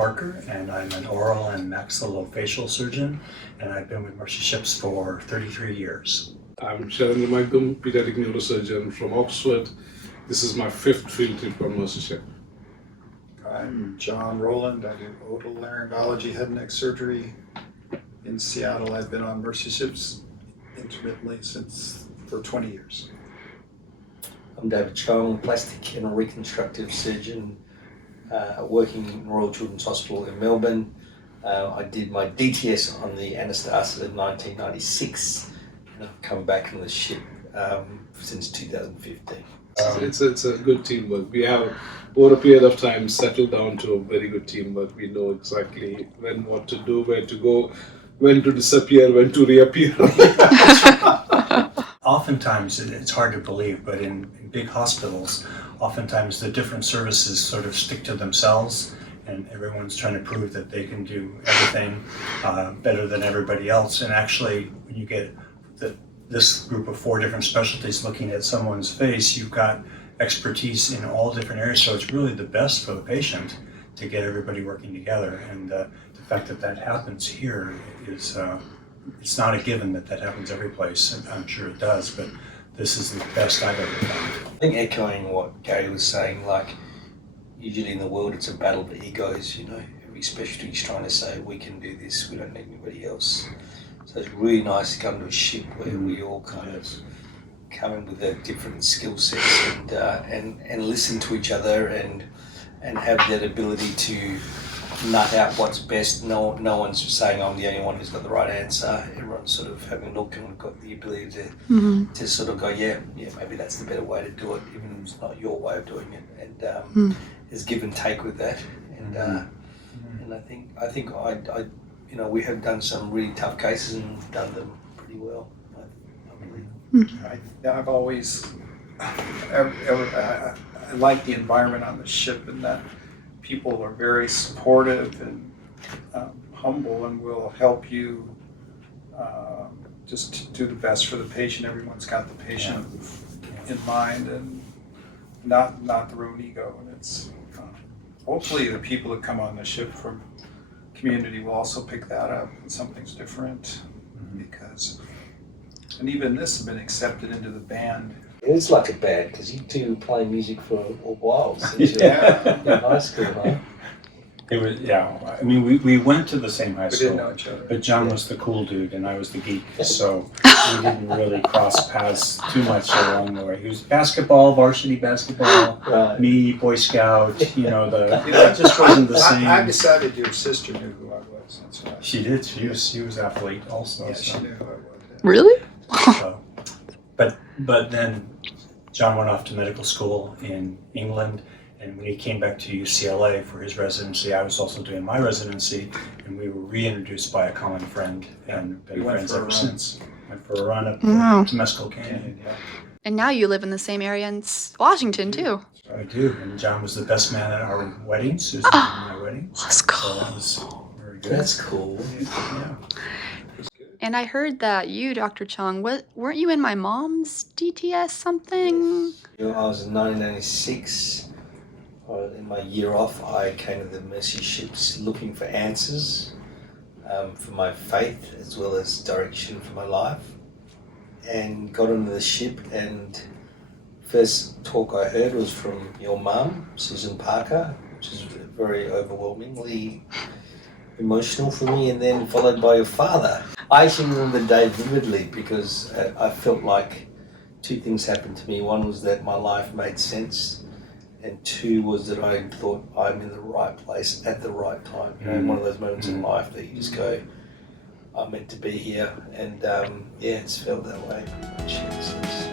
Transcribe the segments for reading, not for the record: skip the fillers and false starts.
Parker, and I'm an oral and maxillofacial surgeon, and I've been with Mercy Ships for 33 years. I'm Shailendra, pediatric neurosurgeon from Oxford. This is my 5th field trip on Mercy Ship. I'm John Rowland. I do otolaryngology head and neck surgery in Seattle. I've been on Mercy Ships intermittently for 20 years. I'm David Chong, plastic and reconstructive surgeon working in Royal Children's Hospital in Melbourne. I did my DTS on the Anastasia in 1996, and I've come back on the ship since 2015. It's a good teamwork. We have, over a period of time, settled down to a very good teamwork. We know exactly what to do, where to go, when to disappear, when to reappear. Oftentimes, it's hard to believe, but in big hospitals, oftentimes the different services sort of stick to themselves, and everyone's trying to prove that they can do everything better than everybody else. And actually, when you get this group of 4 different specialties looking at someone's face, you've got expertise in all different areas, so it's really the best for the patient to get everybody working together. And the fact that happens here is, it's not a given that happens every place, and I'm sure it does, but this is the best I've ever found. I think echoing what Gary was saying, like usually in the world it's a battle of egos, every specialty is trying to say we can do this, we don't need anybody else. So it's really nice to come to a ship where we all kind of come in with their different skill sets and listen to each other and have that ability to nut out what's best. No one's saying I'm the only one who's got the right answer. Everyone's sort of having a look and we've got the ability to sort of go, yeah, maybe that's the better way to do it, even if it's not your way of doing it. And there's give and take with that. And I think we have done some really tough cases and done them pretty well. I believe. I've always I like the environment on the ship, and that people are very supportive and humble and will help you just do the best for the patient. Everyone's got the patient in mind and not their own ego. And it's hopefully the people that come on the ship from community will also pick that up, and something's different because, and even this has been accepted into the band. It's like a band because you two play music for a while since you're in high school, huh? It was, I mean, we went to the same high We school, didn't know each other. but John was the cool dude and I was the geek, so we didn't really cross paths too much along the way. He was basketball, varsity basketball, Right. me, Boy Scout, it just wasn't the same. I decided your sister knew who I was. That's why. She did, she was athlete also. Yeah, so. she knew who I was. Yeah. Really? So, but then John went off to medical school in England, and when he came back to UCLA for his residency, I was also doing my residency, and we were reintroduced by a common friend and been friends ever since. Went for a run up to Mescal Canyon. Yeah. And now you live in the same area in Washington, too. I do, and John was the best man at our wedding. Susan did my wedding. Let's So go. that was very good. That's cool. Yeah. And I heard that you, Dr. Chung, weren't you in my mom's DTS something? I was in 1996. In my year off, I came to the Mercy Ships looking for answers for my faith as well as direction for my life, and got onto the ship. And first talk I heard was from your mum, Susan Parker, which is very overwhelmingly emotional for me, and then followed by your father. I actually remember the day vividly because I felt like 2 things happened to me. One was that my life made sense, and 2 was that I thought I'm in the right place at the right time. One of those moments in life that you just go, I'm meant to be here, and it's felt that way pretty much since.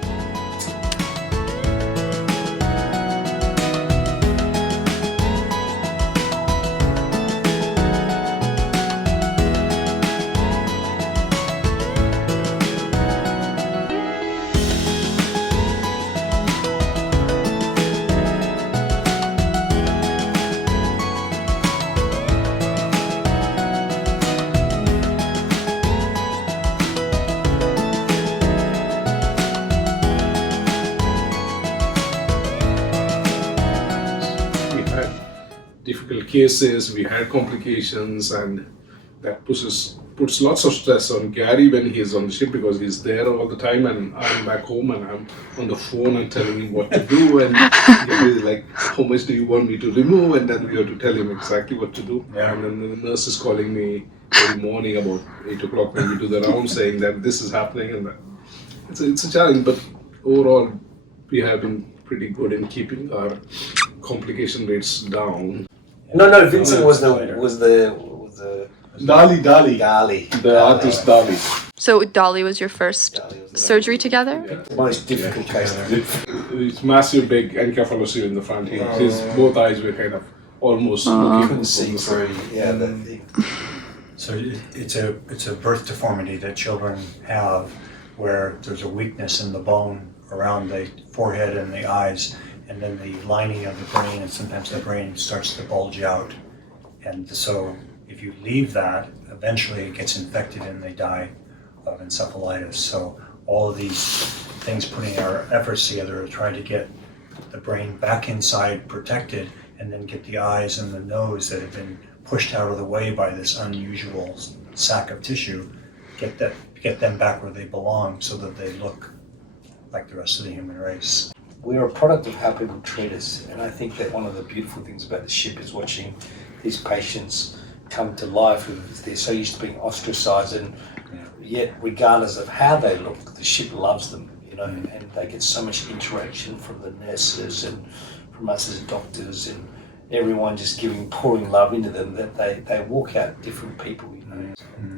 difficult cases, we had complications, and that puts lots of stress on Gary when he's on the ship because he's there all the time, and I'm back home and I'm on the phone and telling him what to do, and Gary's like, how much do you want me to remove? And then we have to tell him exactly what to do. Yeah. And then the nurse is calling me every morning about 8 o'clock when we do the round saying that this is happening, and that. It's a challenge, but overall we have been pretty good in keeping our complication rates down. No, Vincent was the Dali, Dali. the artist Dali. So Dolly was your first Dali was the surgery together? most difficult case to do. It's massive, big encephalocele in the front. His both eyes were kind of almost looking Couldn't see from the through. side. Yeah, that thing. So it's a birth deformity that children have where there's a weakness in the bone around the forehead and the eyes, and then the lining of the brain, and sometimes the brain starts to bulge out. And so if you leave that, eventually it gets infected and they die of encephalitis. So all of these things, putting our efforts together to try to get the brain back inside protected, and then get the eyes and the nose that have been pushed out of the way by this unusual sac of tissue, get them back where they belong so that they look like the rest of the human race. We're a product of how people treat us, and I think that one of the beautiful things about the ship is watching these patients come to life. They're so used to being ostracised, and yet regardless of how they look, the ship loves them, you know, and they get so much interaction from the nurses and from us as doctors, and everyone just pouring love into them, that they walk out different people, you know.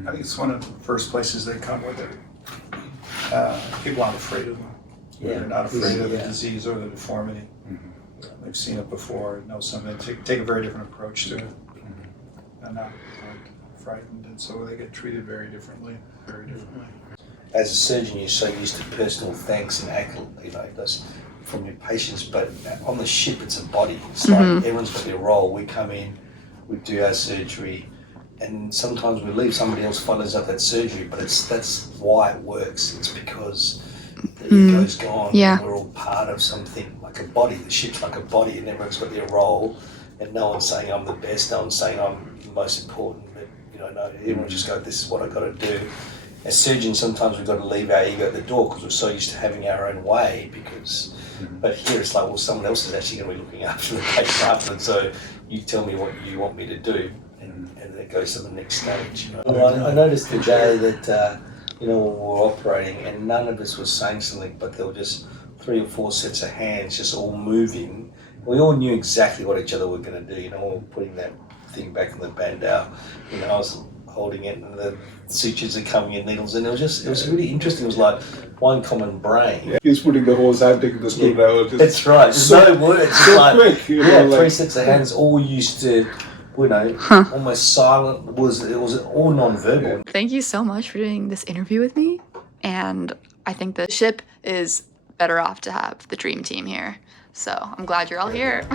I think it's one of the first places they come with it. People aren't afraid of them. Yeah. They're not afraid of the Yeah. disease or the deformity. They've seen it before, know something, take a very different approach to it. And not frightened, and so they get treated very differently. As a surgeon, you're so used to personal thanks and accolades, you know, that's from your patients, but on the ship, it's a body. It's like everyone's got their role. We come in, we do our surgery, and sometimes we leave, somebody else follows up that surgery, but that's why it works. It's because the ego's gone, Yeah. and we're all part of something, like a body. The ship's like a body, and everyone's got their role, and no one's saying I'm the best, no one's saying I'm the most important, but, you know, no, everyone just goes, this is what I've got to do. As surgeons, sometimes we've got to leave our ego at the door because we're so used to having our own way, because, but here it's like, well, someone else is actually going to be looking after the patient afterwards, so you tell me what you want me to do, and it goes to the next stage. You know? Well, I noticed today that, you know, when we were operating, and none of us was saying something, but there were just 3 or 4 sets of hands just all moving. We all knew exactly what each other were going to do, you know, we were putting that thing back in the bandau, you know, I was holding it, and the sutures are coming in, needles, and it was really interesting. It was like one common brain. Yeah. He's putting the whole hand, taking the screwdriver. That's right. There's So- no words. so It's like, quick, you know, yeah, like- 3 sets of hands, all used to, you know, almost silent. It was all non-verbal. Thank you so much for doing this interview with me. And I think the ship is better off to have the dream team here. So I'm glad you're all here.